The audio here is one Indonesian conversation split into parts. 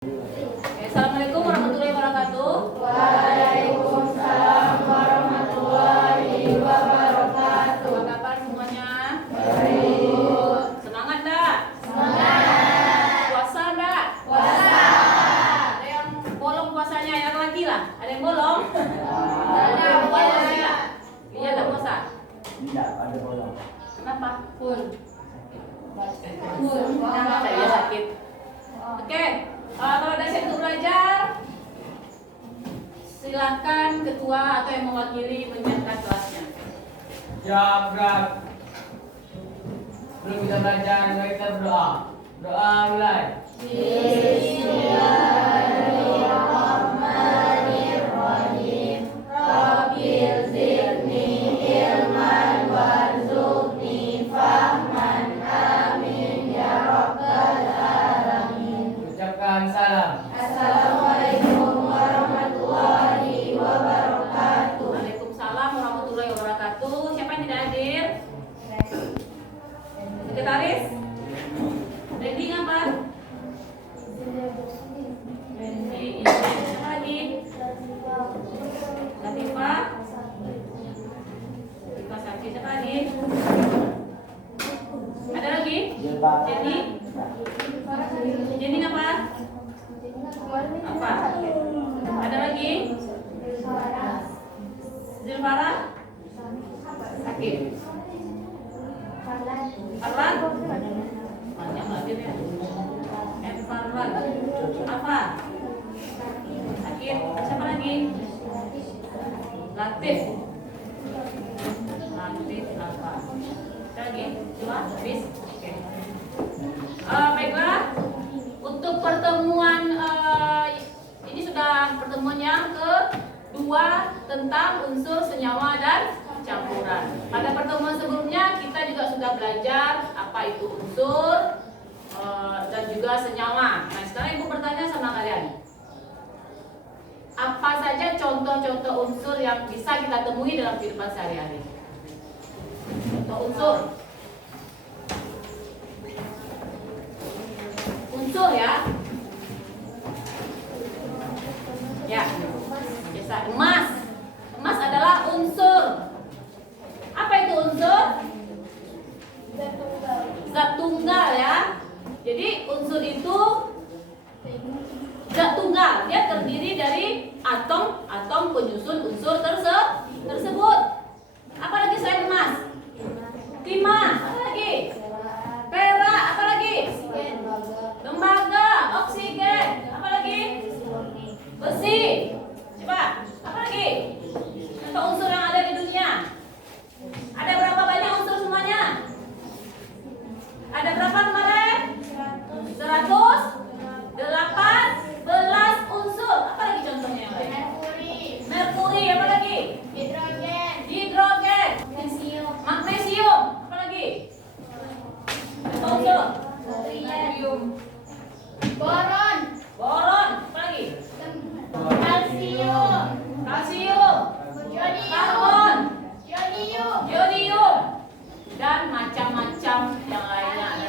Oke, Assalamualaikum warahmatullahi wabarakatuh. Waalaikumsalam warahmatullahi wabarakatuh. Apa kabar semuanya? Baik. Semangat enggak? Semangat. Puasa enggak? Puasa. Ada yang bolong puasanya, yang lagi lah. Ada yang bolong? Ada Puasa puasa. enggak? Iya enggak puasa? Tidak ada bolong. Kenapa? Full. Saya sakit. Oke, kalau ada yang untuk belajar, silakan ketua atau yang mewakili menyiapkan kelasnya. Ya, berat. Belum kita belajar, mari kita berdoa. Doa mulai. Bismillahirrahmanirrahim. Rabbil zidni ilman warzuqni fahman. Amin ya rabbal alamin. Ucapkan salam. Assalamualaikum warahmatullahi wabarakatuh. Waalaikumsalam warahmatullahi wabarakatuh. Siapa yang tidak hadir? Sekretaris? Ready apa? Ready. Siapa lagi? Latifah? Latifah sakit. Siapa lagi? Ada lagi? Jenny? Jenny apa? Apa? Ada lagi? Zilfara? Sakit. Farlan? Banyak lagi ya. Farlan. Apa? Sakit. Siapa lagi? Latif. Latif apa? Siapa lagi? Dua? Habis? Oke. Baiklah. Untuk pertemuan ini sudah pertemuan yang kedua tentang unsur senyawa dan campuran. Pada pertemuan sebelumnya kita juga sudah belajar apa itu unsur dan juga senyawa. Nah, sekarang Ibu bertanya sama kalian. Apa saja contoh-contoh unsur yang bisa kita temui dalam kehidupan sehari-hari? Contoh unsur. Unsur ya. Ya. Biasa emas. Emas adalah unsur. Apa itu unsur? Zat tunggal ya. Jadi unsur itu zat tunggal. Dia terdiri dari atom penyusun unsur tersebut. Apa lagi selain emas? Timah. Apa lagi? Perak. Apa lagi? Tembaga. Oksigen. Apa lagi? Besi. Coba. Apa lagi? Contoh unsur yang ada di dunia. Ada berapa banyak unsur semuanya? Ada berapa kemarin? 118 unsur. Apa lagi contohnya yang lain? Merkuri. Apa lagi? Hidrogen. Magnesium. Apa lagi? Contoh unsur. Boron. Apa lagi? Kalsium. Kalsium. Karbon. Iodium. Dan macam-macam yang lainnya. Ada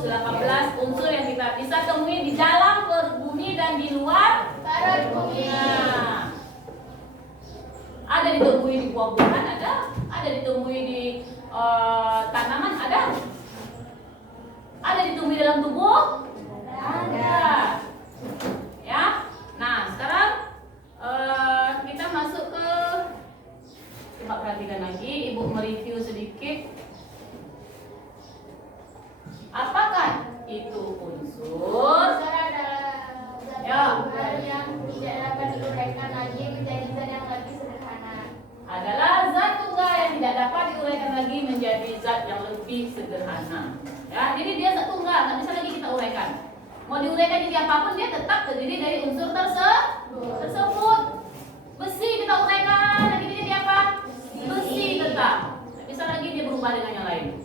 118 unsur yang kita bisa temui di dalam perut bumi dan di luar. Perut bumi. Nah, ada ditemui di buah-buahan, ada ditemui di tanaman, ada ditemui dalam tubuh, ada. Ya. Nah, sekarang kita masuk ke, coba perhatikan lagi, Ibu mereview sedikit. Apakah itu unsur? Ya. Yang tidak dapat diuraikan lagi menjadi zat yang lebih sederhana. Adalah zat tunggal yang tidak dapat diuraikan lagi menjadi zat yang lebih sederhana. Ya, jadi dia zat tunggal, nggak bisa lagi kita uraikan. Mau diuraikan jadi apapun dia tetap terdiri dari unsur tersebut. Besi kita uraikan, lagi dia jadi apa? Besi tetap. Nggak bisa lagi dia berubah dengan yang lain.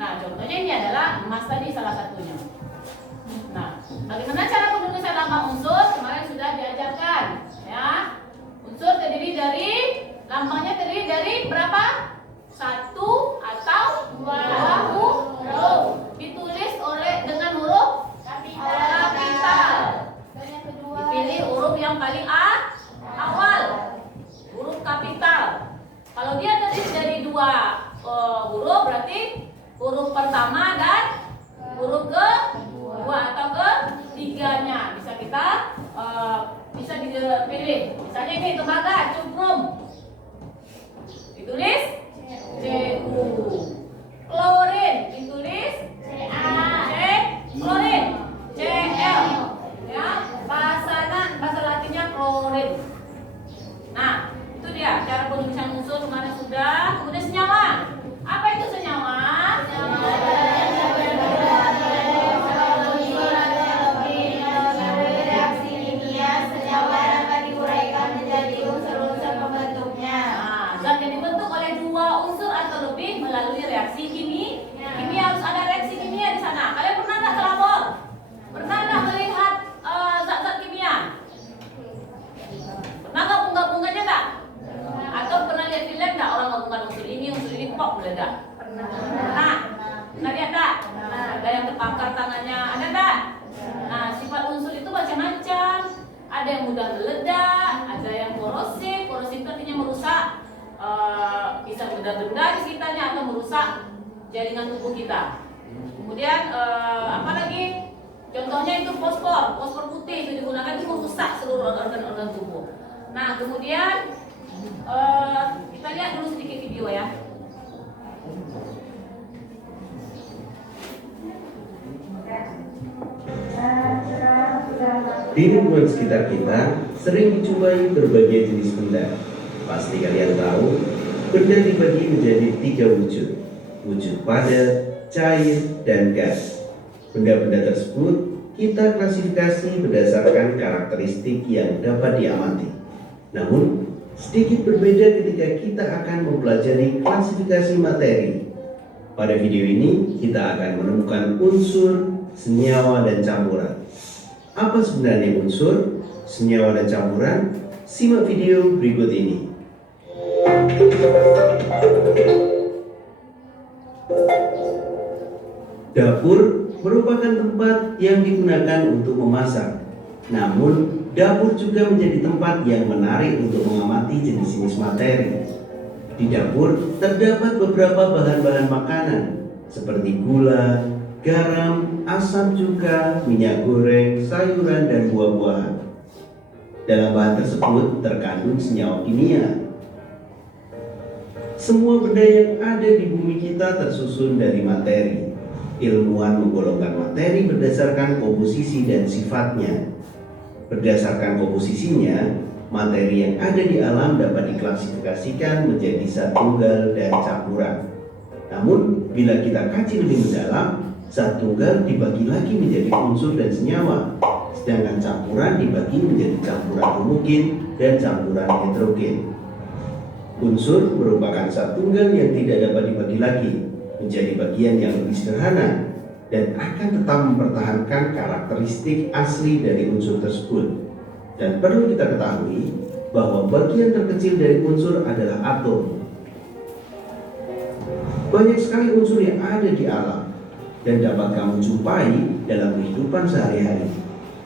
Nah, contohnya ini adalah emas tadi salah satunya. Nah, bagaimana cara penulisan lambang unsur? Kemarin sudah diajarkan, ya. Unsur lambangnya terdiri dari berapa? 1 atau 2 huruf. Ditulis dengan huruf kapital. paling awal, huruf kapital. Kalau dia terdiri dari dua huruf, berarti huruf pertama dan huruf kedua atau ketiganya bisa kita bisa dipilih. Misalnya ini tembaga, cuprum, ditulis CU. Klorin ditulis klorin CL. Ya, bahasa Latinnya klorin. Nah, itu dia cara penulisan unsur kemana sudah. Kemudian senyawa. Apa itu senyawa? Reaksi kimia senyawa dapat diuraikan menjadi unsur-unsur pembentuknya. Nah, zat yang dibentuk oleh dua unsur atau lebih melalui reaksi kimia harus ada reaksi kimia di sana. Kalian pernah nggak ke labor? Pernah nggak melihat zat-zat kimia? Pernah nggak bunga-bunganya nggak? Atau pernah lihat film nggak orang gabungkan unsur ini pop meledak? Pernah. Pernah lihat nggak? Ada yang terbakar tangannya, ada nggak? Nah, sifat unsur itu macam-macam. Ada yang mudah meledak, ada yang korosif. Korosif itu artinya merusak bisa benda-benda di sekitarnya atau merusak jaringan tubuh kita. Kemudian apa lagi? Contohnya itu fosfor putih itu digunakan itu merusak seluruh organ-organ tubuh. Nah, kemudian kita lihat dulu sedikit video ya. Di lingkungan sekitar kita sering dijumpai berbagai jenis benda. Pasti kalian tahu, benda dibagi menjadi 3 wujud. Wujud padat, cair, dan gas. Benda-benda tersebut kita klasifikasi berdasarkan karakteristik yang dapat diamati. Namun, sedikit berbeda ketika kita akan mempelajari klasifikasi materi. Pada video ini, kita akan menemukan unsur, senyawa, dan campuran. Apa sebenarnya unsur, senyawa, dan campuran? Simak video berikut ini. Dapur merupakan tempat yang digunakan untuk memasak. Namun, dapur juga menjadi tempat yang menarik untuk mengamati jenis-jenis materi. Di dapur terdapat beberapa bahan-bahan makanan seperti gula, garam, asam cuka, minyak goreng, sayuran, dan buah-buahan. Dalam bahan tersebut terkandung senyawa kimia. Semua benda yang ada di bumi kita tersusun dari materi. Ilmuwan menggolongkan materi berdasarkan komposisi dan sifatnya. Berdasarkan komposisinya, materi yang ada di alam dapat diklasifikasikan menjadi zat tunggal dan campuran. Namun, bila kita kaji lebih mendalam, zat tunggal dibagi lagi menjadi unsur dan senyawa, sedangkan campuran dibagi menjadi campuran homogen dan campuran heterogen. Unsur merupakan zat tunggal yang tidak dapat dibagi lagi menjadi bagian yang lebih sederhana dan akan tetap mempertahankan karakteristik asli dari unsur tersebut. Dan perlu kita ketahui bahwa bagian terkecil dari unsur adalah atom. Banyak sekali unsur yang ada di alam dan dapat kamu jumpai dalam kehidupan sehari-hari.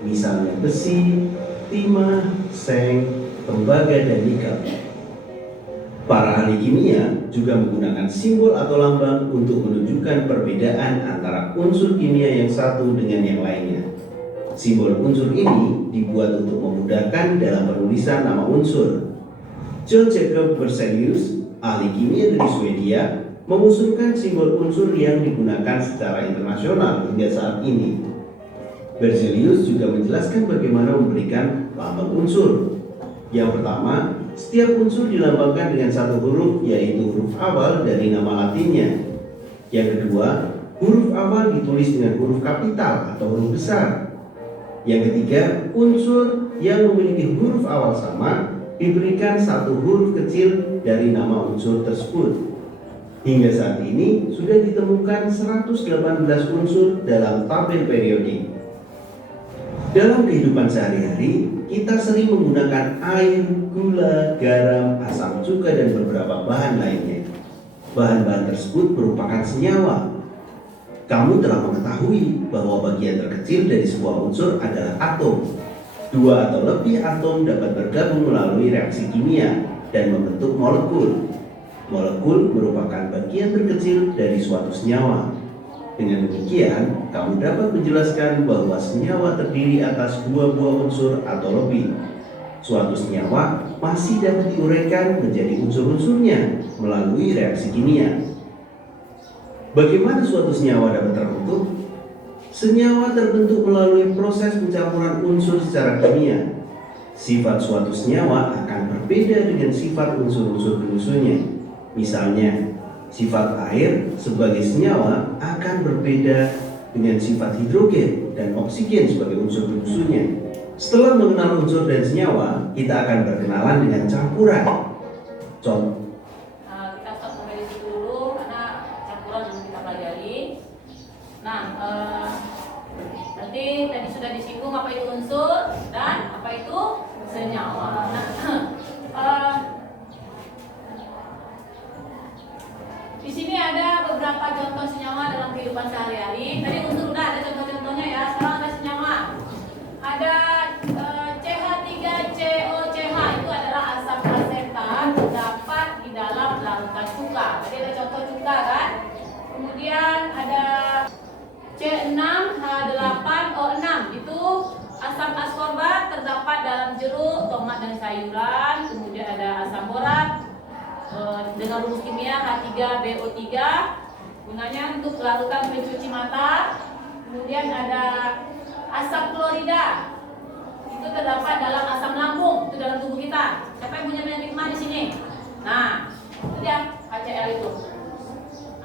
Misalnya besi, timah, seng, tembaga, dan nikel. Para ahli kimia juga menggunakan simbol atau lambang untuk menunjukkan perbedaan antara unsur kimia yang satu dengan yang lainnya. Simbol unsur ini dibuat untuk memudahkan dalam penulisan nama unsur. John Jacob Berzelius, ahli kimia dari Swedia, mengusulkan simbol unsur yang digunakan secara internasional hingga saat ini. Berzelius juga menjelaskan bagaimana memberikan lambang unsur. Yang pertama, setiap unsur dilambangkan dengan satu huruf, yaitu huruf awal dari nama latinnya. Yang kedua, huruf awal ditulis dengan huruf kapital atau huruf besar. Yang ketiga, unsur yang memiliki huruf awal sama diberikan satu huruf kecil dari nama unsur tersebut. Hingga saat ini sudah ditemukan 118 unsur dalam tabel periodik. Dalam kehidupan sehari-hari, kita sering menggunakan air, gula, garam, asam cuka, dan beberapa bahan lainnya. Bahan-bahan tersebut merupakan senyawa. Kamu telah mengetahui bahwa bagian terkecil dari sebuah unsur adalah atom. Dua atau lebih atom dapat bergabung melalui reaksi kimia dan membentuk molekul. Molekul merupakan bagian terkecil dari suatu senyawa. Dengan demikian, kamu dapat menjelaskan bahwa senyawa terdiri atas dua buah unsur atau lebih. Suatu senyawa masih dapat diuraikan menjadi unsur-unsurnya melalui reaksi kimia. Bagaimana suatu senyawa dapat terbentuk? Senyawa terbentuk melalui proses pencampuran unsur secara kimia. Sifat suatu senyawa akan berbeda dengan sifat unsur-unsur penyusunnya. Misalnya, sifat air sebagai senyawa akan berbeda dengan sifat hidrogen dan oksigen sebagai unsur penyusunnya. Setelah mengenal unsur dan senyawa, kita akan berkenalan dengan campuran. Contoh. Kita stop sampai di situ dulu karena campuran yang kita pelajari. Nah, nanti tadi sudah disinggung apa itu unsur dan apa itu senyawa. Nah, di sini ada beberapa contoh senyawa dalam kehidupan sehari-hari. Tadi unsur udah ada contoh-contohnya ya. Sekarang ada senyawa. Ada CH3COCH, itu adalah asam asetat terdapat di dalam larutan cuka. Tadi ada contoh cuka kan. Kemudian ada C6H8O6, itu asam askorbat terdapat dalam jeruk, tomat dan sayuran. Kemudian ada asam borat dengan rumus kimia H3BO3, gunanya untuk larutan pencuci mata. Kemudian ada asam klorida, itu terdapat dalam asam lambung, itu dalam tubuh kita. Siapa yang punya penyakit mah di sini? Nah, itu dia HCl itu,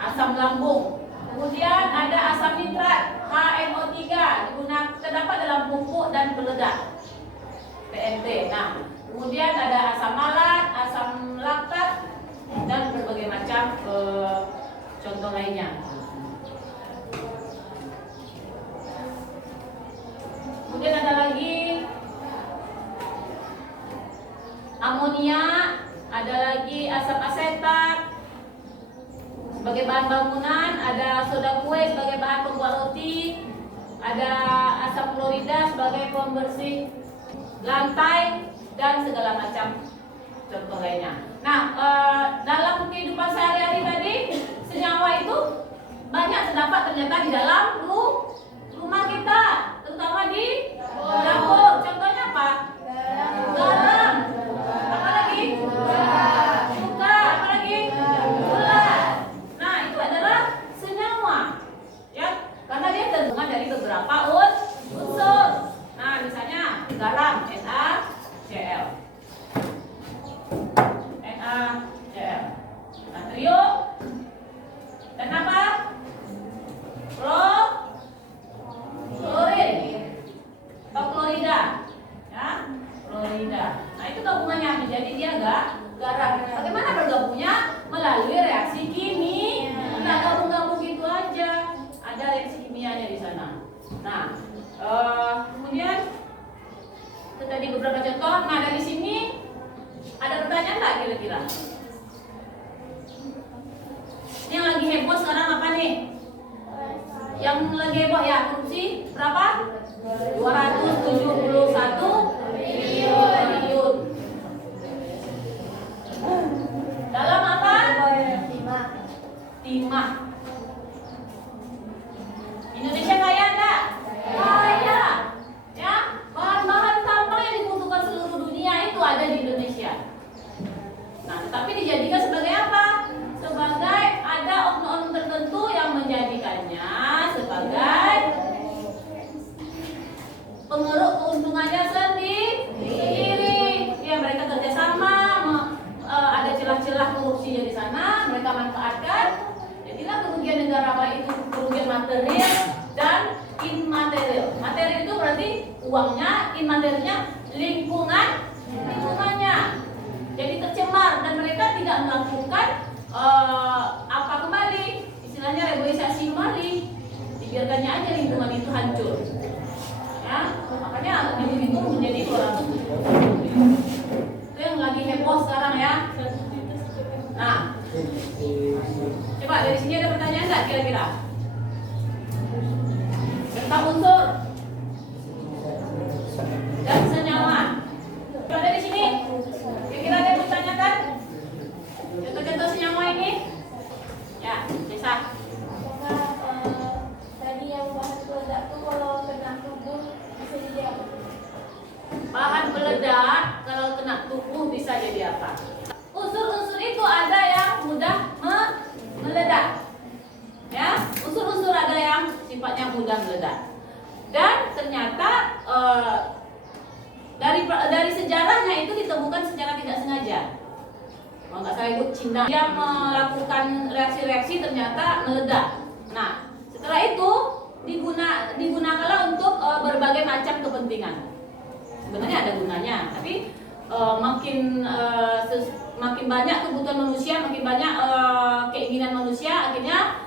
asam lambung. Kemudian ada asam nitrat HNO3, terdapat dalam pupuk dan peledak PNT. Nah, kemudian ada asam malat, asam laktat, dan berbagai macam contoh lainnya. Kemudian ada lagi amonia, ada lagi asam asetat sebagai bahan bangunan, ada soda kue sebagai bahan pembuat roti, ada asam klorida sebagai pembersih lantai, dan segala macam contoh lainnya. Nah, dalam kehidupan sehari-hari tadi, senyawa itu banyak terdapat ternyata di dalam rumah kita, terutama di dapur. Contohnya apa? Garam. Apa lagi? Cuka. Apa lagi? Gula. Nah, itu adalah senyawa, ya, karena dia tergabung dari beberapa unsur. Nah, misalnya garam, NaCl, natrium, dan apa? Klorin atau klorida, ya, klorida. Nah, itu gabungannya menjadi dia garam. Bagaimana bergabungnya? Melalui reaksi kimia. Nah, gabung-gabung gitu aja, ada reaksi kimianya di sana. Nah, kemudian itu tadi beberapa contoh. Nah, dari sini ada pertanyaan nggak kira-kira? Yang lagi heboh sekarang apa nih? Yang lagi heboh ya, korupsi berapa? 271 triliun. Dalam apa? Timah. Indonesia kaya enggak? Kaya. Ya, bahan-bahan tambang yang dibutuhkan seluruh dunia itu ada di Indonesia. Nah, tetapi dijadikan sebagai apa? Sebagai ada oknum-oknum tertentu yang menjadikannya sebagai pengeruk keuntungannya sendiri. Ya, mereka kerjasama, ada celah-celah korupsinya di sana, mereka manfaatkan. Jadilah kerugian negara, baik itu kerugian material dan immaterial. Material itu berarti uangnya, immaterialnya lingkungannya. Jadi tercemar dan mereka tidak melakukan apa kembali, istilahnya reboisasi kembali, dibiarkannya aja lingkungan itu hancur. Ya, makanya itu menjadi 270 triliun. Itu yang lagi heboh sekarang ya. Nah, coba dari sini ada pertanyaan nggak kira-kira? Tentang unsur dan senyawa. meledak, kalau kena tubuh bisa jadi apa? Unsur-unsur itu ada yang mudah meledak. Ya, unsur-unsur ada yang sifatnya mudah meledak. Dan ternyata dari sejarahnya itu ditemukan secara tidak sengaja. Kalau nggak salah ikut Cina, dia melakukan reaksi-reaksi ternyata meledak. Nah, setelah itu digunakanlah untuk berbagai macam kepentingan. Sebenarnya ada gunanya, tapi makin banyak kebutuhan manusia, makin banyak keinginan manusia, akhirnya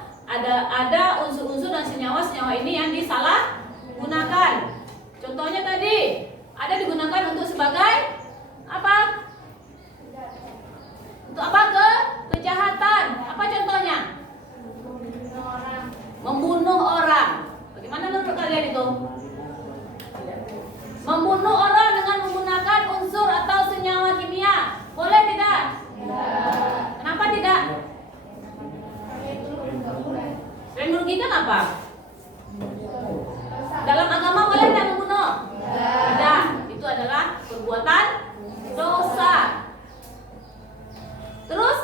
ada unsur-unsur dan senyawa-senyawa ini yang disalah gunakan. Contohnya tadi ada digunakan untuk sebagai apa? Untuk apa? Kejahatan. Apa contohnya? Membunuh orang. Bagaimana menurut kalian itu? Membunuh orang dengan menggunakan unsur atau senyawa kimia. Boleh tidak? Kenapa tidak? Selain merugikan apa? Dalam agama boleh tidak membunuh? Tidak. Itu adalah perbuatan dosa. Terus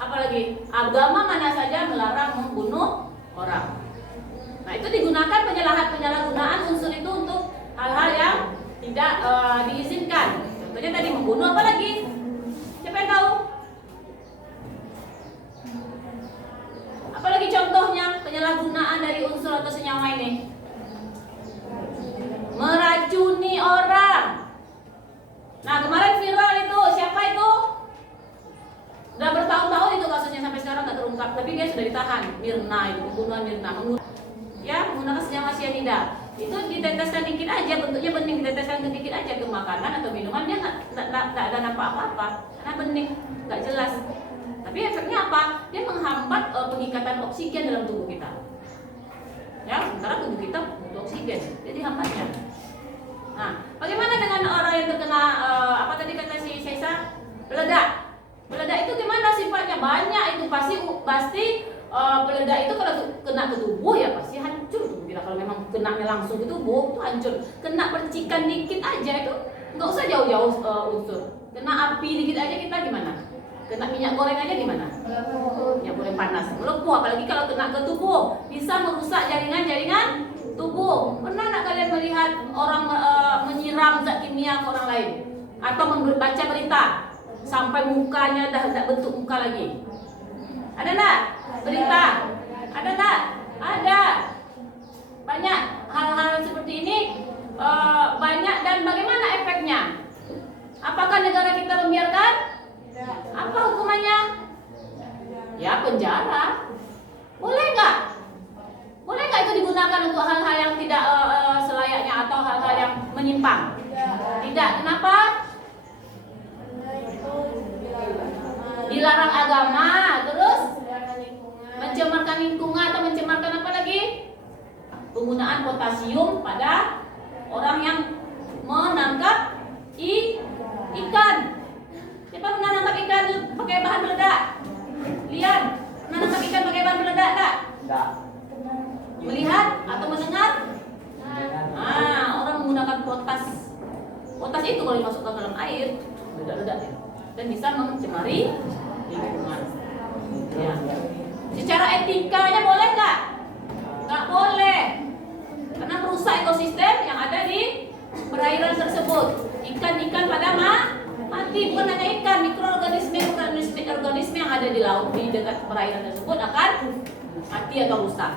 apalagi? Agama mana saja melarang membunuh orang. Nah, itu digunakan penyalahgunaan unsur itu untuk hal-hal yang tidak diizinkan. Contohnya tadi membunuh, apa lagi? Siapa yang tahu? Apalagi contohnya penyalahgunaan dari unsur atau senyawa ini? Meracuni orang. Nah, kemarin viral itu, siapa itu? Udah bertahun-tahun itu kasusnya, sampai sekarang nggak terungkap, tapi dia sudah ditahan. Mirna itu, pembunuhan Mirna, menggunakan senyawa cyanida. Itu diteteskan dikit aja, bentuknya bening, diteteskan dikit aja ke makanan atau minuman, dia nggak ada nampak apa-apa, karena bening, nggak jelas. Tapi efeknya apa? Dia menghambat pengikatan oksigen dalam tubuh kita. Ya, sementara tubuh kita butuh oksigen, jadi hambatnya. Nah, bagaimana dengan orang yang terkena apa tadi kata si Syaisa? Peledak. Peledak itu gimana sifatnya? Banyak itu pasti peledak itu kalau kena ke tubuh ya pasti hancur tubuh kita. Kalau memang kena langsung ke tubuh itu hancur. Kena percikan dikit aja itu nggak usah jauh-jauh unsur. Kena api dikit aja kita gimana? Kena minyak goreng aja gimana? Minyak goreng panas, melepuh. Apalagi kalau kena ke tubuh, bisa merusak jaringan-jaringan tubuh. Pernah nggak kalian melihat orang menyiram zat kimia ke orang lain? Atau membaca berita sampai mukanya dah tak bentuk muka lagi? Ada nggak berita? Ada nggak? Ada. Banyak hal-hal seperti ini, banyak. Dan bagaimana efeknya? Apakah negara kita membiarkan? Apa hukumannya? Ya penjara. Boleh nggak? Boleh nggak itu digunakan untuk hal-hal yang tidak selayaknya atau hal-hal yang menyimpang? Tidak. Kenapa? Dilarang agama. Terus mencemarkan lingkungan atau mencemarkan apa lagi? Penggunaan potasium pada orang yang menangkap ikan. Siapa pernah nangkap ikan pakai bahan peledak? Lian, pernah nangkap ikan pakai bahan peledak enggak? Enggak. Melihat atau mendengar? Orang menggunakan potas. Potas itu kalau dimasukkan ke dalam air, meledak-ledak ya. Dan bisa mencemari lingkungan. Ya. Secara etikanya boleh nggak? Nggak boleh. Karena merusak ekosistem yang ada di perairan tersebut. Ikan-ikan pada mati, bukan hanya ikan, mikroorganisme yang ada di laut di dekat perairan tersebut akan mati atau rusak.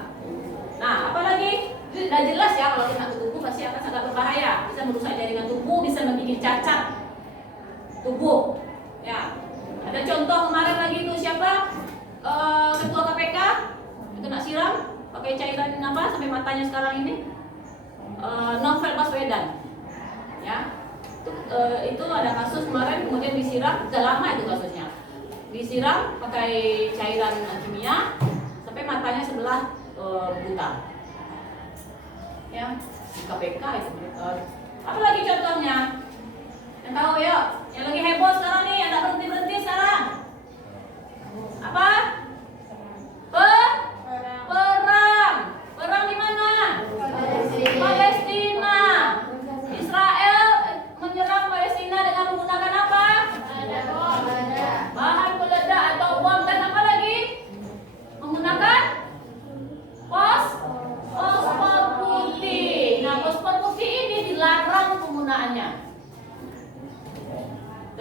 Nah, apalagi sudah jelas ya kalau kena ke tubuh pasti akan sangat berbahaya, bisa merusak jaringan tubuh, bisa membuat cacat tubuh. Ya, ada contoh kemarin lagi itu siapa? Ketua KPK kena siram pakai cairan apa sampai matanya sekarang ini? Novel Baswedan. Ya. Itu ada kasus kemarin kemudian disiram, sudah lama itu kasusnya. Disiram pakai cairan kimia sampai matanya sebelah buta. Ya, di KPK itu. Apa lagi contohnya? Yang tahu ya? Yang lagi heboh sekarang nih, yang tak berhenti sekarang. Apa? Perang. Perang di mana? Palestina. Israel menyerang Palestina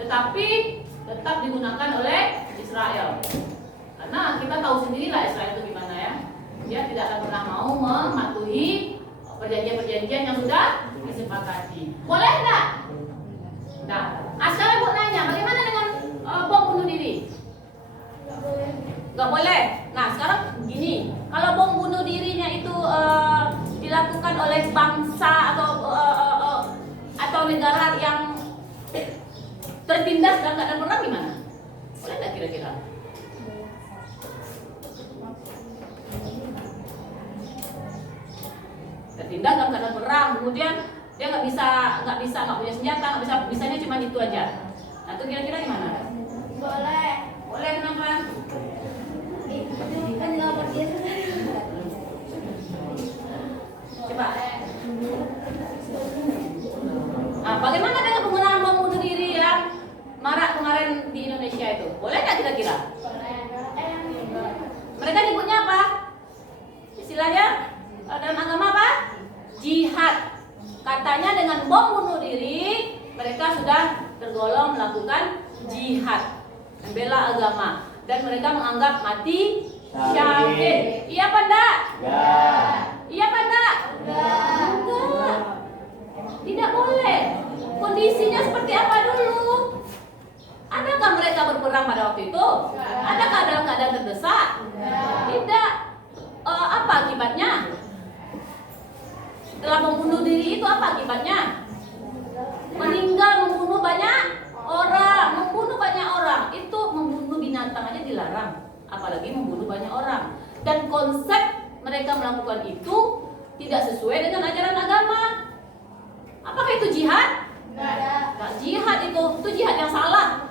tetapi tetap digunakan oleh Israel. Karena kita tahu sendirilah Israel itu gimana ya. Dia tidak akan pernah mau mematuhi perjanjian-perjanjian yang sudah disepakati. Boleh enggak? Nah, sekarang Ibu nanya, bagaimana dengan bom bunuh diri? Nggak boleh. Nah, sekarang gini, kalau bom bunuh dirinya itu dilakukan oleh bangsa atau negara yang tertindas dalam keadaan perang gimana? Boleh nggak kira-kira? Tertindas dalam keadaan perang, kemudian dia nggak punya senjata, bisanya cuma itu aja. Nah, itu kira-kira gimana? Boleh. Boleh, kenapa? Itu kan nggak dia. Coba. Nah, bagaimana dengan penggunaan bom bunuh diri yang marak kemarin di Indonesia itu? Boleh nggak kira-kira? Mereka nyebutnya apa? Istilahnya dalam agama apa? Jihad. Katanya dengan bom bunuh diri mereka sudah tergolong melakukan jihad, membela agama, dan mereka menganggap mati syahid. Iya apa enggak? Ya. Iya apa enggak? Enggak. Tidak boleh. Kondisinya seperti apa dulu? Adakah mereka berperang pada waktu itu? Adakah dalam keadaan terdesak? Tidak. Apa akibatnya? Setelah membunuh diri itu apa akibatnya? Meninggal, membunuh banyak orang. Membunuh banyak orang itu membunuh binatang aja dilarang, apalagi membunuh banyak orang. Dan konsep mereka melakukan itu tidak sesuai dengan ajaran agama. Apakah itu jihad? Nggak jihad itu jihad yang salah.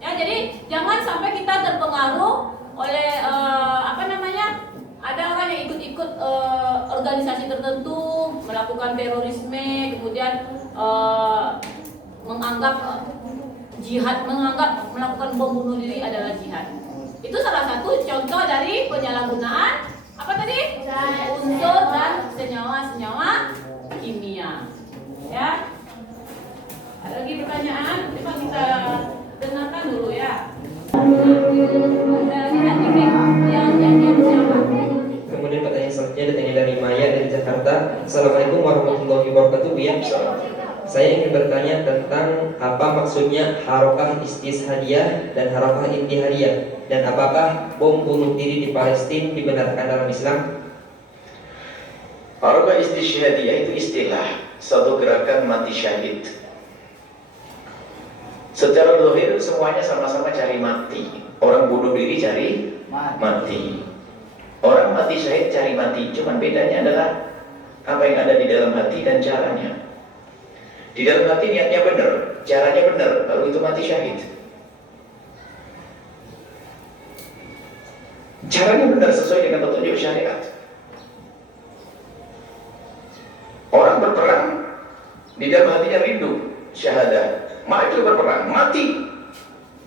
Ya, jadi jangan sampai kita terpengaruh oleh ada orang yang ikut-ikut organisasi tertentu melakukan terorisme, kemudian menganggap melakukan bom bunuh diri adalah jihad. Itu salah satu contoh dari penyalahgunaan apa tadi? Unsur dan senyawa-senyawa kimia. Ya. Ada lagi pertanyaan? Coba kita dengarkan dulu ya. Kemudian pertanyaan selanjutnya datangnya dari Maya dari Jakarta. Assalamualaikum warahmatullahi wabarakatuh. Ya, saya ingin bertanya tentang apa maksudnya harokah istishadiyah dan harokah intihadiyah, dan apakah bom bunuh diri di Palestina dibenarkan dalam Islam? Harokah istishadiyah itu istilah suatu gerakan mati syahid. Secara zahir semuanya sama-sama cari mati. Orang bunuh diri cari mati. Orang mati syahid cari mati. Cuman bedanya adalah apa yang ada di dalam hati dan caranya. Di dalam hati niatnya benar, caranya benar, lalu itu mati syahid. Caranya benar sesuai dengan petunjuk syariat. Orang berperang, di dalam hatinya rindu syahadah. Maju berperang, mati.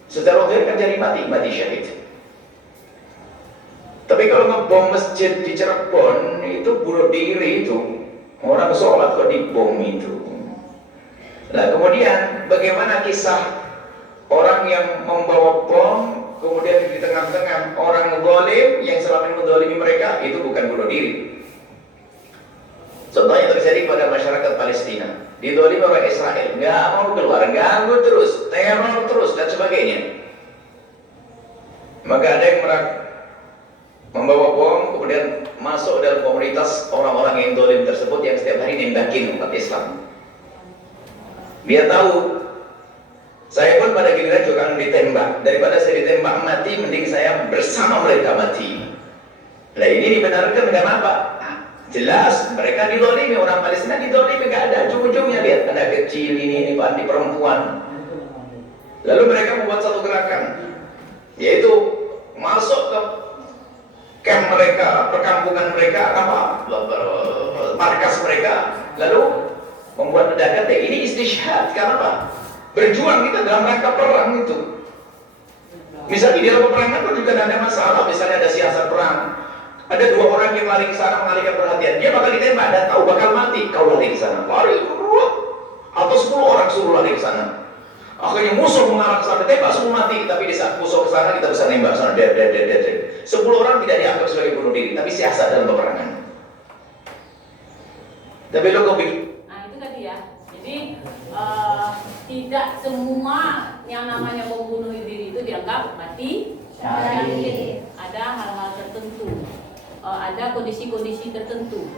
Secara zahir kan jadi mati syahid. Tapi kalau ngebom masjid di Cirebon itu bunuh diri itu. Orang sholat kok dibom itu. Nah kemudian bagaimana kisah orang yang membawa bom, kemudian di tengah-tengah orang zalim yang selama ini menzalimi mereka, itu bukan bunuh diri. Contohnya terjadi pada masyarakat Palestina. Dizalimi oleh Israel, nggak mau keluar, ganggu terus, teror terus dan sebagainya. Maka ada yang membawa bom, kemudian masuk dalam komunitas orang-orang yang zalim tersebut yang setiap hari nembakin umat Islam. Dia tahu, saya pun pada giliran juga akan ditembak. Daripada saya ditembak mati, mending saya bersama mereka mati. Nah ini dibenarkan dengan apa? Jelas mereka dizalimi, orang Palestina dizalimi, gak ada ujung-ujungnya. Lihat anak kecil ini di perempuan. Lalu mereka membuat satu gerakan, yaitu masuk ke camp mereka, perkampungan mereka, markas mereka, lalu membuat ledakan. Ini istishhad. Kenapa? Berjuang kita dalam rangka perang itu. Misalnya di dalam peperangan pun juga ada masalah. Misalnya ada siasat perang, ada dua orang yang lari ke sana mengalihkan perhatian, dia bakal ditembak dan tahu bakal mati. Kau lari ke sana, lari, atau 10 orang suruh lari ke sana. Akhirnya musuh mengarah ke sana, tembak semua mati. Tapi di saat musuh ke sana kita bisa nembak sana, dead. 10 orang tidak dianggap sebagai bunuh diri, tapi siasat dalam peperangan. Tapi lo kok bikin? Nah itu tadi ya. Jadi tidak semua yang namanya bom bunuh diri itu dianggap mati syahid. Ada hal-hal tertentu, ada kondisi-kondisi tertentu.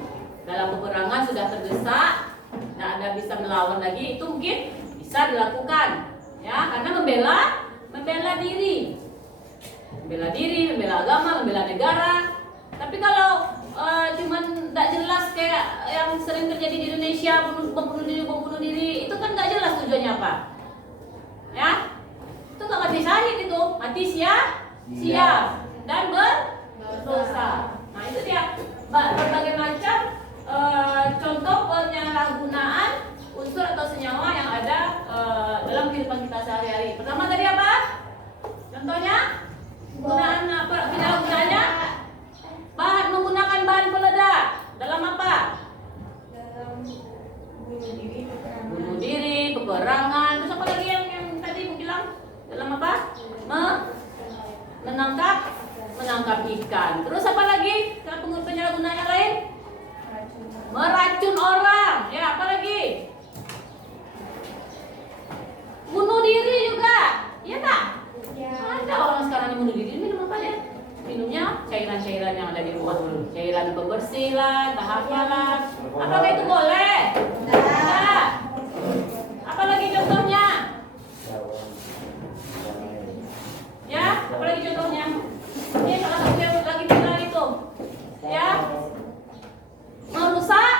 Dalam peperangan sudah terdesak, tidak ada bisa melawan lagi, itu mungkin bisa dilakukan, ya, karena membela diri, membela agama, membela negara. Tapi kalau cuman tidak jelas kayak yang sering terjadi di Indonesia, bunuh diri, itu kan nggak jelas tujuannya apa, ya, itu nggak mati syahid, itu mati siap dan berdosa. Nah itu dia berbagai macam contoh penyalahgunaan unsur atau senyawa yang ada dalam kehidupan kita sehari-hari. Pertama tadi apa? Contohnya penggunaan apa? Penyalahgunaannya menggunakan bahan peledak dalam apa? Dalam bunuh Diri, peperangan. Terus apa lagi yang tadi Ibu bilang? Dalam apa? Menangkap ikan. Terus apa lagi? Penyalahgunaan yang lain? Meracun orang. Ya, apa lagi? Bunuh diri juga. Iya tak? Ada orang sekarang yang bunuh diri, minum apa ya? Minumnya cairan-cairan yang ada di rumah. Cairan pembersih lah, tahapnya lah. Apakah itu boleh? Tidak. Apa lagi contohnya? Ya, apa lagi contohnya? Ini salah satu yang lagi viral itu. Ya. Merusak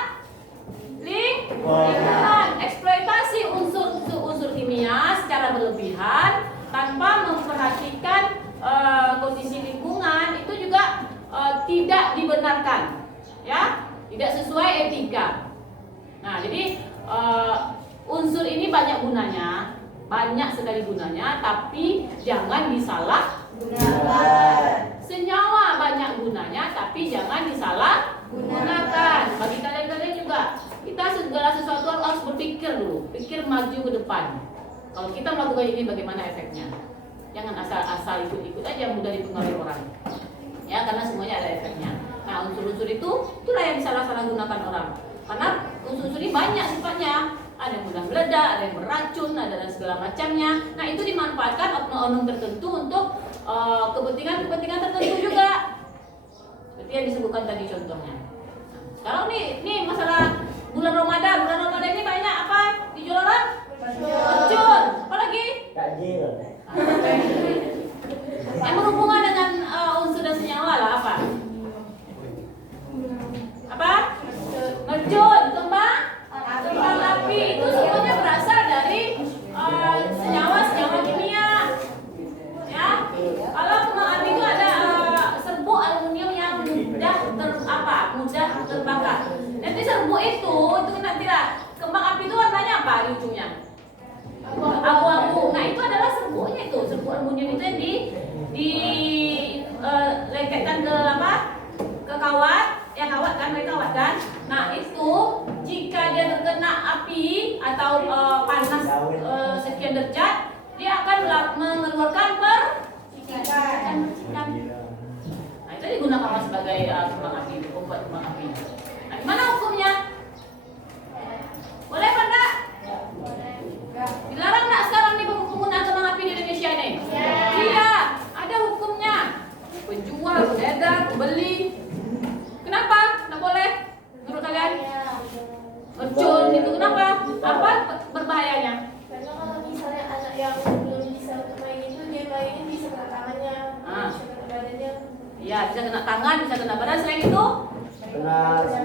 lingkungan, eksploitasi unsur kimia secara berlebihan tanpa memperhatikan kondisi lingkungan, itu juga tidak dibenarkan, ya, tidak sesuai etika. Nah, jadi unsur ini banyak sekali gunanya, tapi jangan disalahgunakan. Senyawa banyak gunanya, tapi jangan disalahgunakan. Bagi kalian juga, kita segala sesuatu harus berpikir dulu, pikir maju ke depan. Kalau kita melakukan ini, bagaimana efeknya? Jangan asal ikut-ikut aja, mudah dipengaruhi orang. Ya, karena semuanya ada efeknya. Nah, unsur-unsur itulah yang disalah-salahgunakan orang. Karena unsur-unsur ini banyak sifatnya. Ada yang mudah meledak, ada yang beracun, ada dan segala macamnya. Nah, itu dimanfaatkan oknum-oknum tertentu untuk kepentingan tertentu juga. Seperti yang disebutkan tadi contohnya. Sekarang nih masalah bulan Ramadan ini banyak apa dijual orang? Mercun. Apa lagi? Takjil. Yang berhubungan dengan unsur dan senyawa lah apa? Apa? Mercun, kembang api. Itu semuanya berasal dari senyawa kimia. Ya. Kalau kembang api itu ada serbuk aluminium yang mudah terbakar. Nanti serbuk itu nanti lah. Kembang api itu warnanya apa di ujungnya? Abu-abu. Nah, itu adalah serbuknya itu. Serbuk aluminium itu yang leketkan ke apa? Ke kawat. Ya, kawat kan? Nah, itu jika dia terkena api atau panas sekian derajat, dia akan mengeluarkan percikan. Nah, itu digunakan sebagai kembang api, pembuat kembang api. Nah, gimana hukumnya? Boleh apa enggak? Dilarang enggak sekarang nih penggunaan kembang api di Indonesia nih? Iya, ada hukumnya. Penjual, pedagang, pembeli. Kenapa? Nggak boleh? Menurut kalian? Mercun itu kenapa? Apa berbahayanya? Karena kalau misalnya anak yang belum bisa untuk main itu, dia mainin bisa kena tangannya, bisa kena badannya. Iya, bisa kena tangan, bisa kena badan. Selain itu,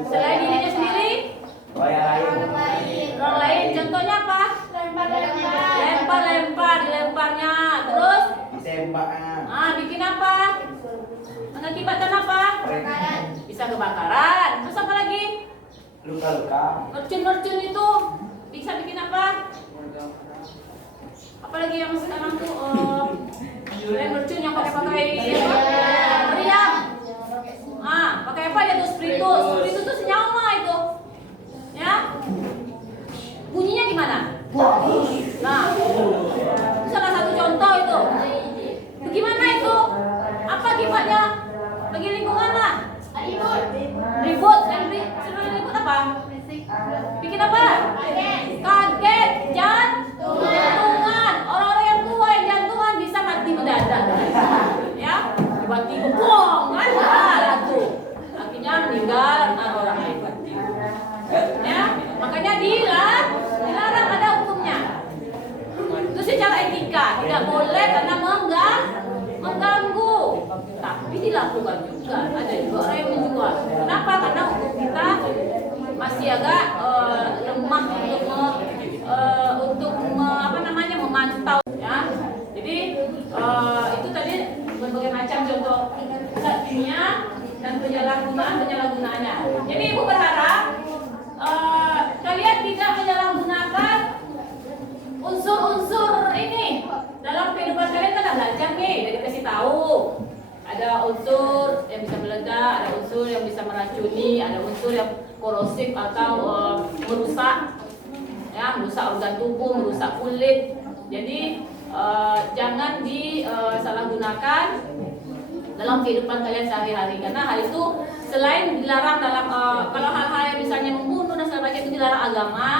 selain dirinya sendiri, orang lain. Contohnya apa? Dilemparnya. Terus? Bikin apa? Mengakibatkan apa? Bisa kebakaran. Terus apa lagi? Luka-luka. Mercun itu bisa bikin apa? Apalagi yang sekarang tuh mercun yang pakai meriam. Pakai apa ya tuh? Spiritus. Spiritus itu senyawa itu. Ya. Bunyinya gimana? Nah, Bikin apa? Kaget, jantungan. Orang-orang yang tua yang jantungan bisa mati mendadak. Ya, tiba-tiba bohong kan? Lah tuh. Akhirnya meninggal orang lain. Ya, makanya dilarang ada hukumnya. Itu secara etika tidak boleh karena mengganggu. Tapi dilakukan juga. Ada juga orang yang menjual. Kenapa? Karena hukum kita masih agak lemah untuk memantau ya. Jadi itu tadi berbagai macam contoh zat kimia dan penyalahgunaannya. Jadi ibu berharap kalian tidak menyalahgunakan unsur-unsur ini dalam kehidupan kalian. Kan belajar nih, jadi kasih tahu. Ada unsur yang bisa meledak, ada unsur yang bisa meracuni, ada unsur yang korosif atau merusak, ya, merusak organ tubuh, merusak kulit. Jadi jangan disalahgunakan dalam kehidupan kalian sehari-hari, karena hal itu selain dilarang dalam kalau hal-hal yang misalnya membunuh dan sebagainya itu dilarang agama,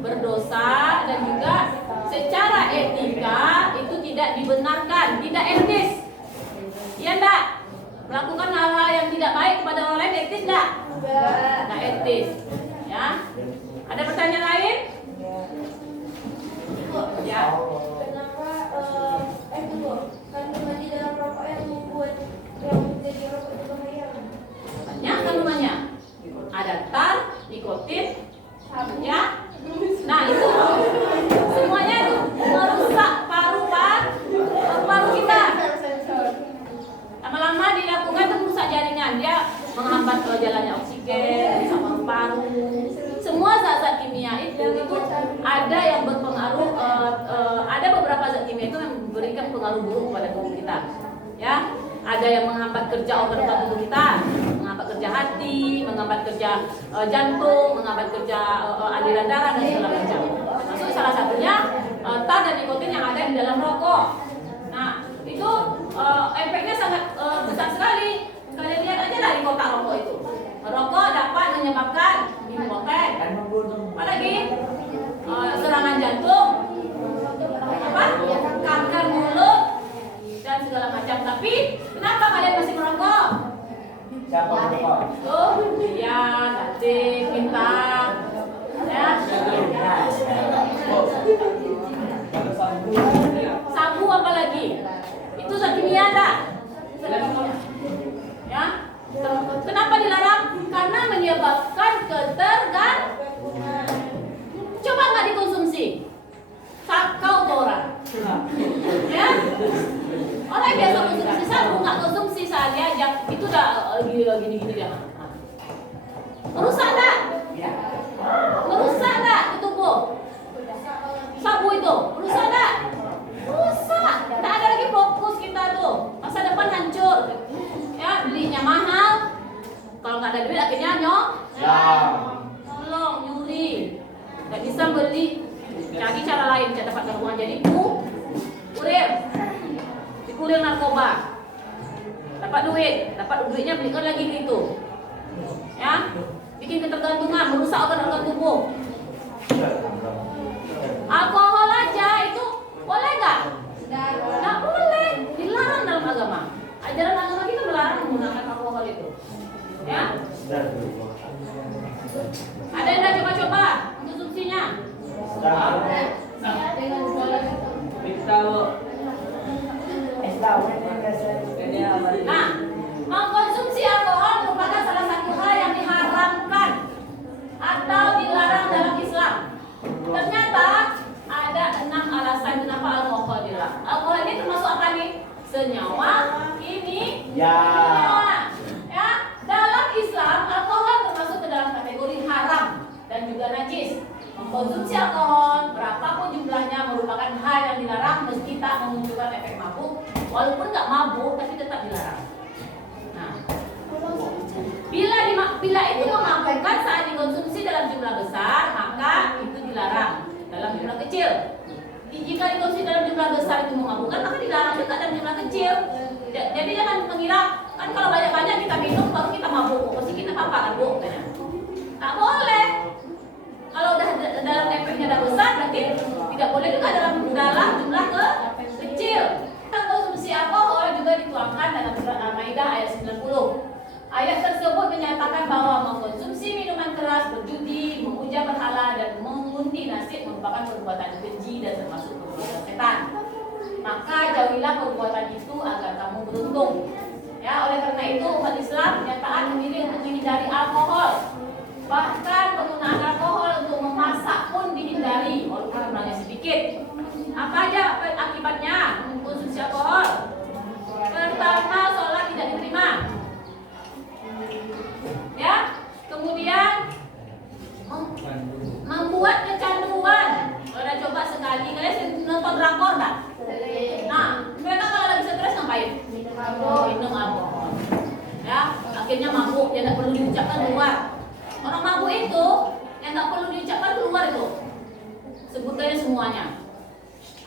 berdosa, dan juga secara etika itu tidak dibenarkan, tidak etis. Iya enggak? Melakukan hal-hal yang tidak baik kepada orang lain etis enggak? Enggak etis. Ya. Ada pertanyaan lain? Ya. Kenapa Bu, kandungan di dalam rokok yang membuat yang menjadi rokok itu bahaya? Banyak kandungannya. Ada tar, nikotin, ya. Nah, itu semuanya itu merusak paru-paru kita. Lama-lama dilakukan itu merusak jaringan, dia menghambat jalannya oksigen, merusak paru-paru. Semua zat-zat kimia itu ada yang berpengaruh, ada beberapa zat kimia itu yang memberikan pengaruh buruk pada tubuh kita. Ya, ada yang menghambat kerja organ-organ tubuh kita, menghambat kerja hati, menghambat kerja jantung, menghambat kerja aliran darah dan segala macam. Masuk salah satunya tar dan nikotin yang ada di dalam rokok. Nah, itu efeknya sangat besar sekali. Kalian lihat aja dari kotak rokok itu. Rokok dapat menyebabkan impoten, apalagi serangan jantung, kanker mulut dan segala macam. Tapi kenapa kalian masih merokok? Siapa merokok? Tuh, iya, nanti minta, ya. Sabu apalagi? Itu zat kimia tak? Ya. Kenapa dilarang? Karena menyebabkan ketergantungan. Coba nggak dikonsumsi, sakau tuh orang. Ya. Orang yang biasa konsumsi sabu nggak konsumsi sehari aja, itu udah gini-gini dia. Merusak tak? Merusak tak ke tubuh? Sabu itu merusak tak? Rusak. Tak ada lagi fokus kita tuh. Masa depan hancur. Ya, belinya mahal. Kalau nggak ada duit akhirnya tolong nyuri. Nggak bisa beli. Cari cara lain, cara dapat uang. Jadi kurir. Dikurir narkoba. Dapat duitnya belikan lagi gitu. Ya, bikin ketergantungan, merusak organ-organ tubuh. Alkohol aja itu boleh nggak? Nggak boleh, dilarang dalam agama. Ajaran agama kita melarang menggunakan alkohol itu. Ya? Ada yang udah coba-coba konsumsinya? Nah, mengkonsumsi alkohol merupakan salah satu hal yang diharamkan atau dilarang dalam Islam. Ternyata ada 6 alasan kenapa alkohol dilarang. Alkohol ini termasuk apa nih? Senyawa kimia. Ya, dalam Islam alkohol termasuk ke dalam kategori haram dan juga najis. Mengkonsumsi alkohol berapapun jumlahnya merupakan hal yang dilarang meski tak memunculkan efek mabuk. Walaupun nggak mabuk tapi tetap dilarang. Nah, bila itu memabukkan saat dikonsumsi dalam jumlah besar, maka itu dilarang dalam jumlah kecil. Jika dikonsumsi dalam jumlah besar itu memabukkan, maka dilarang juga dalam jumlah kecil. Jadi jangan mengira kan kalau banyak-banyak kita minum baru kita mabuk, pasti kita paparan bu, katanya. Tak boleh. Kalau udah dalam efeknya udah besar, berarti tidak boleh juga dalam jumlah kecil. Konsumsi alkohol juga dituangkan dalam surat Al-Maidah ayat 90. Ayat tersebut menyatakan bahwa mengkonsumsi minuman keras, berjudi, memuja berhala, dan mengundi nasib merupakan perbuatan keji dan termasuk perbuatan setan. Maka jauhilah perbuatan itu agar kamu beruntung. Ya, oleh karena itu umat Islam kenyataan memilih untuk menghindari alkohol. Bahkan penggunaan alkohol untuk memasak pun dihindari walaupun jumlahnya sedikit. Apa aja akibatnya mengkonsumsi alkohol? Pertama, sholat tidak diterima. Ya, kemudian membuat kecanduan. Kalau udah coba sekali, kalian nonton drakor tak? Nah, mereka kalau lagi stres ngapain? Minum alkohol. Ya, akhirnya mabuk, dia tidak perlu diucapkan keluar. Orang mabuk itu yang tidak perlu diucapkan keluar itu sebutannya semuanya.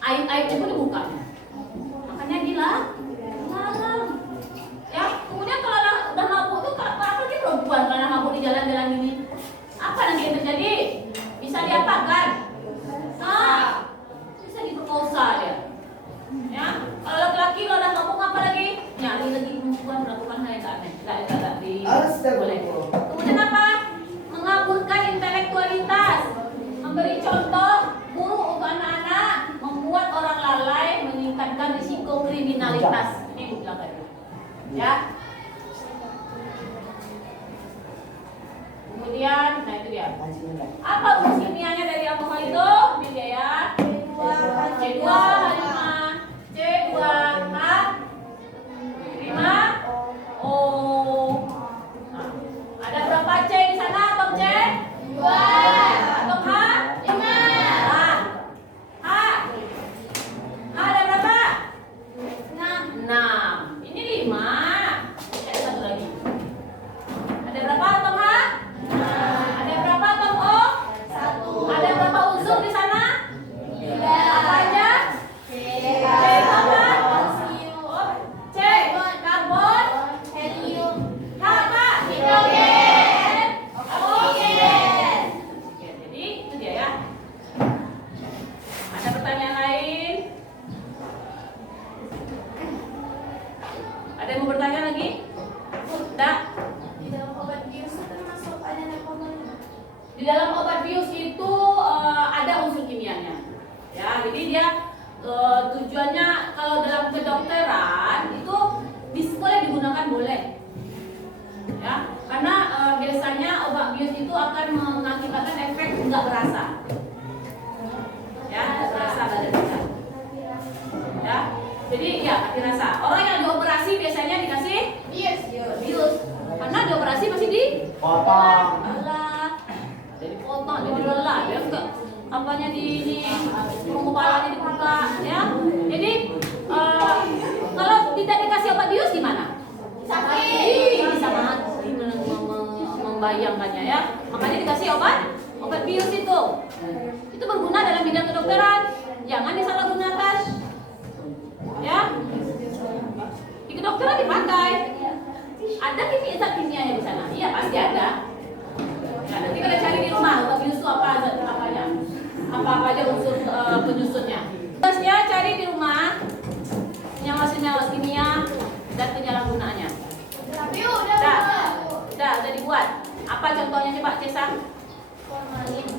Aib-aib itu dibuka. Makanya gila, larang. Ya, kemudian kalau udah mabuk itu apalagi perempuan kalau mabuk di jalan-jalan ini, apa nanti yang terjadi? Bisa diapakan? Nah, bisa diperkosa dia. Ya, kalau laki-laki kalau udah mabuk apa lagi? Nyari lagi perempuan melakukan hal yang aneh. Tidak boleh. Kemudian apa? Mengaburkan intelektualitas, memberi contoh buruk untuk anak-anak, membuat orang lalai, meningkatkan risiko kriminalitas. Ini belakang. Ya. Kemudian, nah itu dia. Apa rumus kimianya dari alkohol itu? Ini dia ya. C2H5, C2H5O. Nah, ada berapa C di sana? Atom C? 2. Atom H? 5. H? H ada berapa? 6. Ini 5. Ada satu lagi. Ada berapa atom H? Ada berapa atom O? 1. Ada berapa unsur di sana? 3. Apa aja? C apa? C karbon, helium. H apa? Hidrogen. Oksigen. Oke, jadi itu dia ya. Ada pertanyaan lain? Ada yang mau bertanya lagi? Tidak. Di dalam obat bius itu termasuk ada narkoba. Di dalam obat bius itu ada unsur kimianya. Ya, jadi dia tujuannya kalau dalam kedokteran itu boleh digunakan boleh. Ya, karena biasanya obat bius itu akan mengakibatkan efek enggak berasa. Ya, enggak berasa badan kita. Ya. Jadi ya mati rasa. Orang yang dioperasi biasanya dikasih bius. Karena dioperasi masih di Potong. lelah. Jadi potong, jadi lelah. Dia enggak apanya di kepalanya dibuka ya. Jadi kalau tidak dikasih obat bius gimana? Sakit. Bisa mati membayangkannya ya. Makanya dikasih obat bius itu. Itu berguna dalam bidang kedokteran. Jangan disalahgunakan. Ya. Di kedokteran dipakai. Ada kimianya di sana. Iya, pasti ada. Nah, nanti kita cari di rumah obat bius itu apa apanya. Apa aja unsur penyusunnya. Tugasnya cari di rumah senyawa-senyawa kimia dan penyalahgunaannya. Tapi udah dibuat. Apa contohnya coba Cesa?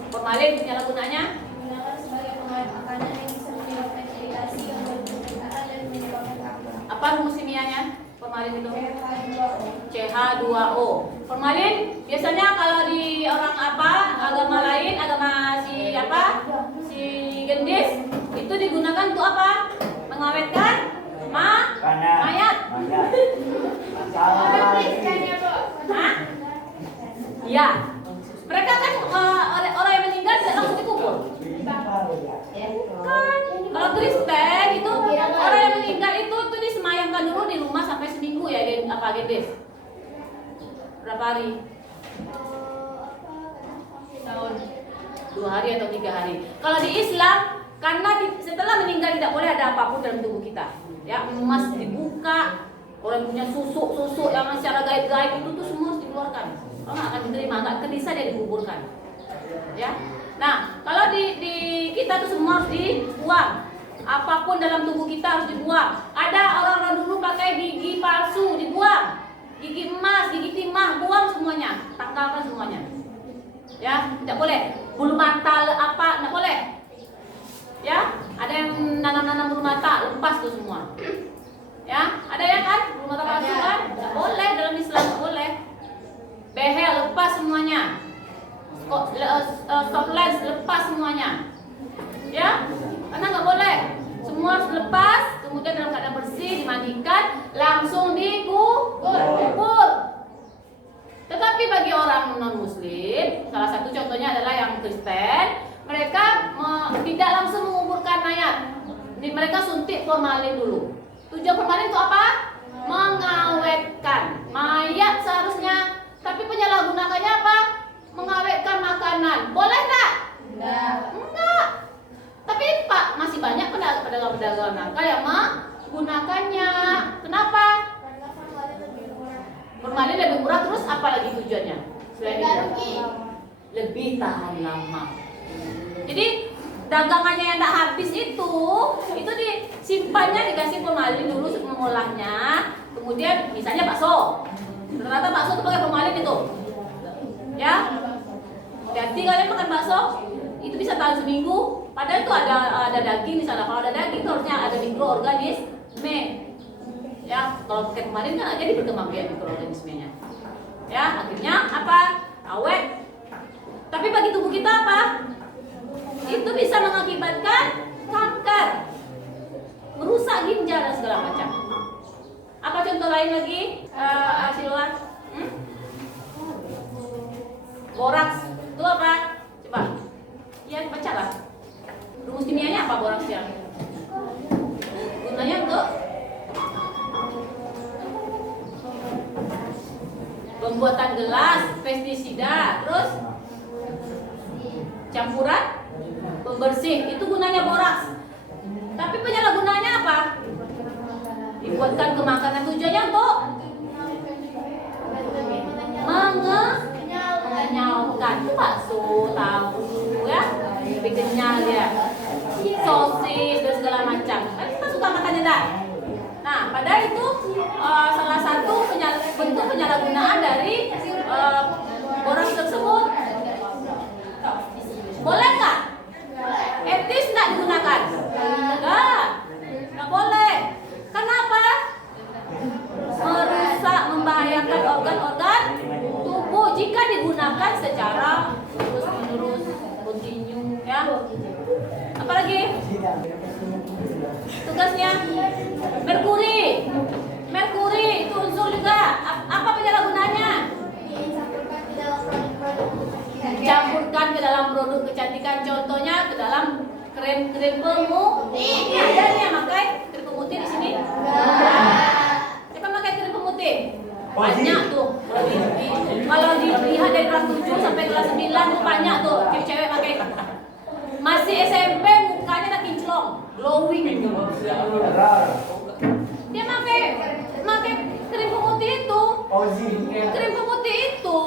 Formalin penyalahgunaannya? digunakan sebagai pengawet makanan yang bisa menyebabkan iritasi, gangguan pencernaan dan menyebabkan kanker. Apa rumus kimianya? Formalin itu? CH2O. CH2O. Formalin biasanya kalau di orang apa agama lain, agama si gendis itu digunakan untuk apa? Mengawetkan mayat. Hah? Iya. Mereka kan orang yang meninggal tidak langsung dikubur. Bukan. Kalau Kristen itu orang yang meninggal itu disemayamkan dulu di rumah sampai seminggu ya, gendis. Berapa hari? Tahun. 2 hari atau 3 hari. Kalau di Islam, karena setelah meninggal tidak boleh ada apapun dalam tubuh kita. Ya, emas dibuka, orang punya susuk yang secara gaib-gaib itu tuh semua harus dikeluarkan. Kalau nggak akan diterima, nggak bisa dia dikuburkan. Ya, Nah, kalau di kita tuh semua harus dibuang. Apapun dalam tubuh kita harus dibuang. Ada orang-orang dulu pakai gigi palsu, dibuang. Gigi emas, gigi timah, buang semuanya. Tanggalkan semuanya. Ya, tidak boleh. Bulu mata apa, tidak boleh. Ya, ada yang nanam-nanam bulu mata, lepas tuh semua. Ya, ada ya kan? Bulu mata palsu kan? Tidak boleh dalam Islam, tidak boleh. Behel lepas semuanya. Stop lens lepas semuanya. Ya, karena nggak boleh. Semua harus lepas, kemudian dalam keadaan bersih dimandikan, langsung dikubur. Tetapi bagi orang non Muslim, salah satu contohnya adalah yang Kristen, mereka tidak langsung menguburkan mayat. Mereka suntik formalin dulu. Tujuan formalin itu apa? Mengawetkan mayat seharusnya, tapi penyalahgunakannya apa? Mengawetkan makanan. Boleh nggak? Enggak. Tapi Pak, masih banyak pedagang-pedagang nakal yang menggunakannya. Kenapa? Karena formalin lebih murah. Formalin lebih murah, terus apa lagi tujuannya? Selain Nggak itu? rugi. Lebih tahan lama. Jadi dagangannya yang tak habis itu disimpannya, dikasih formalin dulu sebelum mengolahnya. Kemudian misalnya bakso, ternyata bakso itu pakai formalin itu, ya. Hati kalian makan bakso itu bisa tahan seminggu. Padahal itu ada daging di sana. Kalau ada daging itu harusnya ada mikroorganisme. Ya, kalau pakai formalin kan aja berkembang biak mikroorganismenya. Ya, akhirnya apa? Awet. Tapi bagi tubuh kita apa? Itu bisa mengakibatkan kanker, merusak ginjal dan segala macam. Apa contoh lain lagi? Silwan? Boraks itu apa? Coba. Ya bacalah. Rumus kimianya apa boraks ya? Gunanya untuk pembuatan gelas, pestisida, terus campuran pembersih. Itu gunanya boraks. Tapi penyalahgunaannya apa? Dibuatkan ke makanan, tujuannya untuk mengenyalkan. Itu bakso, tahu ya, lebih kenyal ya. Sosis dan segala macam. Kan kita suka makannya enggak? Nah, padahal itu salah satu bentuk penyalahgunaan dari boraks tersebut. Boleh nggak? Etis nggak digunakan? Nggak boleh. Kenapa? Merusak, membahayakan organ-organ tubuh jika digunakan secara terus-menerus, kontinu, ya. Apalagi? Tugasnya merkuri itu unsur juga. Apa penyalahgunaannya? Dicampurkan ke dalam produk kecantikan, contohnya ke dalam krem-krem pemutih. Ada nih yang pakai krem pemutih di sini? Siapa pakai krem pemutih? Banyak tuh. Kalau dilihat dari kelas 7 sampai kelas 9 tuh banyak tuh cewek-cewek pakai. Masih SMP mukanya tak kinclong, glowing. Dia pakai krim pemutih itu. Krim pemutih itu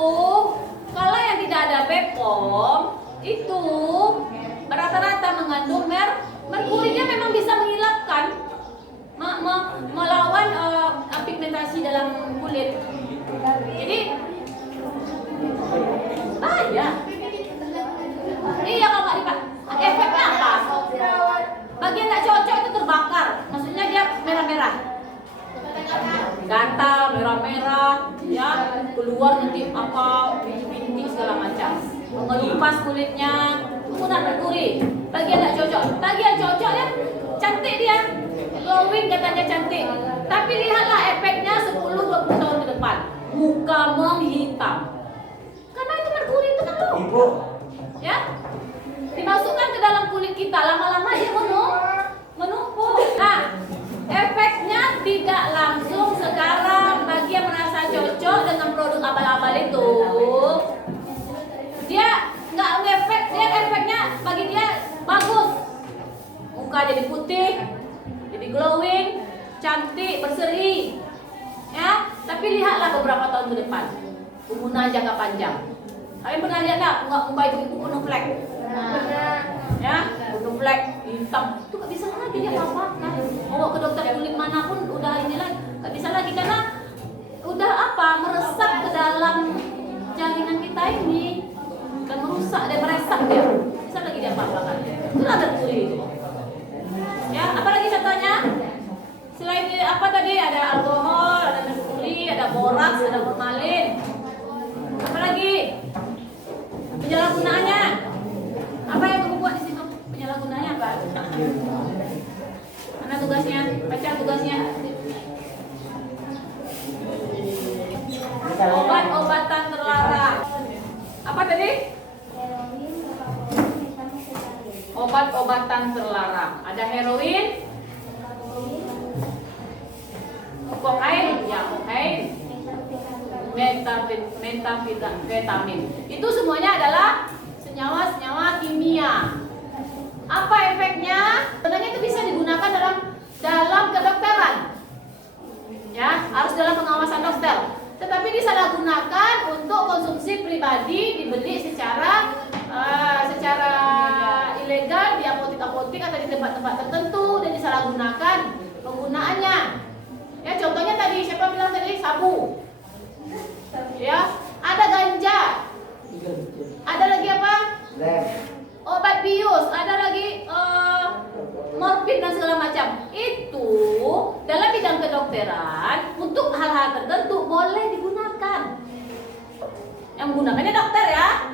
kalau yang tidak ada BPOM itu rata-rata mengandung merkuri. Dia memang bisa menghilangkan, melawan pigmentasi dalam kulit. Jadi bahaya. Iya, kalau nggak dipakai, efeknya apa? Bagian nggak cocok itu terbakar. Maksudnya dia merah-merah, gatal, merah-merah, ya, keluar nanti apa bintik-bintik segala macam, mengelupas kulitnya. Penggunaan merkuri. Bagian nggak cocok, bagian cocok ya, cantik dia, glowing katanya cantik. Tapi lihatlah efeknya 10-20 tahun ke depan, muka menghitam. Karena itu merkuri itu kan loh. Ya, dimasukkan ke dalam kulit kita, lama-lama dia menumpuk. Nah, efeknya tidak langsung sekarang. Bagi yang merasa cocok dengan produk abal-abal itu, dia nggak ngefek, dia efeknya bagi dia bagus. Muka jadi putih, jadi glowing, cantik, berseri. Ya, tapi lihatlah beberapa tahun ke depan, penggunaan jangka panjang. Kalian pernah lihat nggak muka ibu-ibu penuh flek? Ya, udah black, hitam, itu nggak bisa lagi dia apa-apakan. Mau ke dokter kulit manapun udah inilah nggak bisa lagi karena udah meresap ke dalam jaringan kita ini dan merusak dan meresap dia. Bisa lagi dia apa-apakan. Itulah merkuri itu. Ya, apalagi contohnya? Selain apa tadi ada alkohol, ada merkuri, ada boraks, ada formalin. Apalagi penyalahgunaannya? Apa yang kamu buat di situ? Penyalahgunaannya apa? Mana tugasnya? Baca tugasnya. Obat-obatan terlarang. Apa tadi? Obat-obatan terlarang. Ada heroin, kokain, ya kokain, metafetamin. Itu semuanya adalah senyawa-senyawa kimia. Apa efeknya? Sebenarnya itu bisa digunakan dalam kedokteran. Ya, harus dalam pengawasan dokter. Tetapi disalahgunakan untuk konsumsi pribadi, dibeli secara ilegal di apotek-apotek atau di tempat-tempat tertentu dan disalahgunakan penggunaannya. Ya, contohnya tadi siapa bilang tadi sabu. Ya, ada ganja. Ada lagi apa? Obat bius, ada lagi morfin dan segala macam. Itu dalam bidang kedokteran untuk hal-hal tertentu boleh digunakan. Yang menggunakannya dokter ya.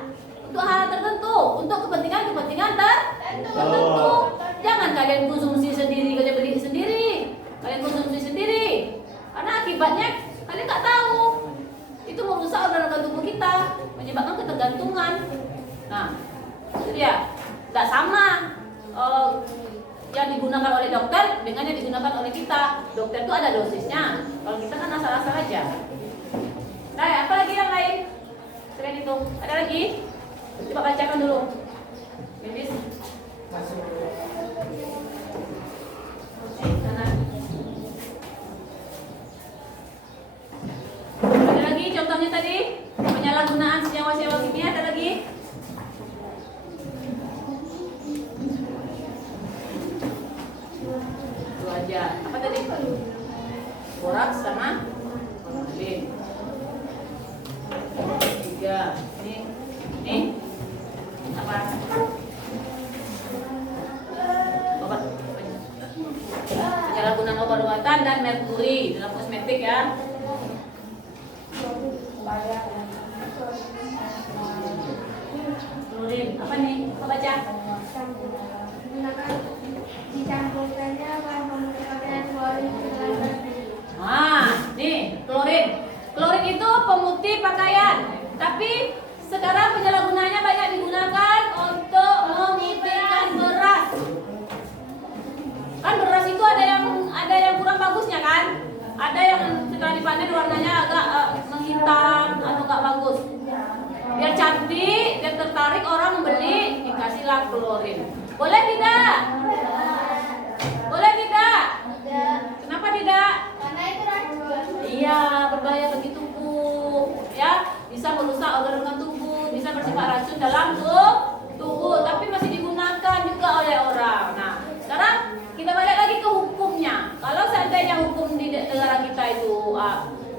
Untuk hal tertentu, untuk kepentingan tertentu. Jangan kalian konsumsi sendiri, kalian beli sendiri, kalian konsumsi sendiri. Karena akibatnya kalian nggak tahu. Itu merusak organ-organ tubuh kita, menyebabkan ketergantungan. Nah, itu dia. Nggak sama yang digunakan oleh dokter dengan yang digunakan oleh kita. Dokter itu ada dosisnya. Kalau kita kan asal-asal aja. Nah, apa lagi yang lain? Selain itu, ada lagi? Coba bacakan dulu. Medis. Ada lagi contohnya tadi penyalahgunaan senyawa-senyawa kimia, ada lagi? Itu aja. Apa tadi? Boraks sama formalin. 3. Ini apa? Obat penyalahgunaan obat-obatan dan merkuri dalam kosmetik ya. Klorin, apa nih? Apa baca? Dicampurkannya bahan pemutih klorin dengan nih klorin. Klorin itu pemutih pakaian. Tapi sekarang penyalahgunaannya banyak digunakan untuk memutihkan beras. Kan beras itu ada yang kurang bagusnya kan? Ada yang setelah dipanen warnanya agak menghitam atau nggak bagus. Biar cantik, biar tertarik orang membeli, dikasihlah klorin. Boleh tidak? Boleh tidak? Kenapa tidak? karena itu racun. Iya, berbahaya bagi tubuh. Ya, bisa merusak organ-organ tubuh, bisa bersifat racun dalam tubuh, tapi masih digunakan juga oleh orang. Nah, sekarang kita balik lagi ke hukumnya. Kalau seandainya hukum di negara kita itu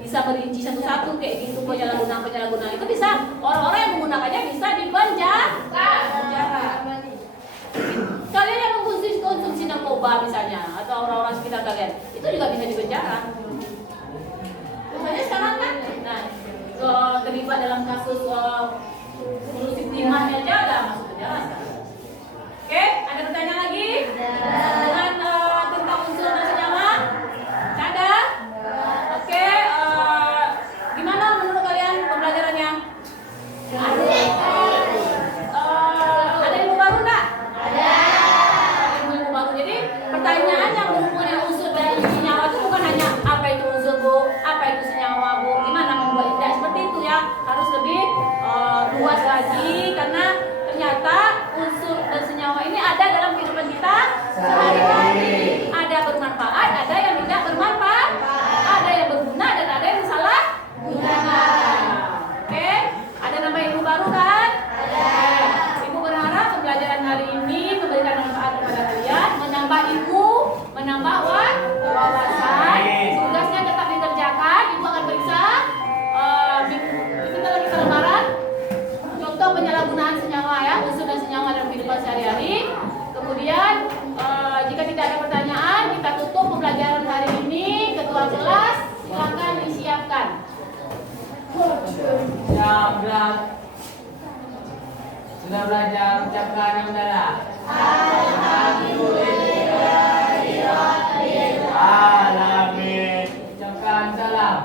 bisa merinci satu-satu kayak gitu penyalahgunaan itu bisa orang-orang yang menggunakannya bisa dipenjara. Kalian yang mengkonsumsi narkoba misalnya atau orang-orang sekitar kalian itu juga bisa dipenjara. Misalnya sekarang kan, nah terlibat dalam kasus korupsi timah aja ada masuk penjara sekarang. Oke, ada pertanyaan lagi? Dengan tentang unsur dan senyawa? Ada? Oke, gimana menurut kalian pembelajarannya? Ada ilmu baru enggak? Ada ilmu baru. Jadi pertanyaan yang berhubungan dengan unsur dan senyawa itu bukan hanya apa itu unsur bu, apa itu senyawa bu, gimana membuat tidak seperti itu ya, harus lebih luas lagi karena ternyata unsur dan senyawa ini ada dalam kehidupan kita sehari-hari. Sudah belajar ucapkan hamdalah. Alamin. Ucapkan salam.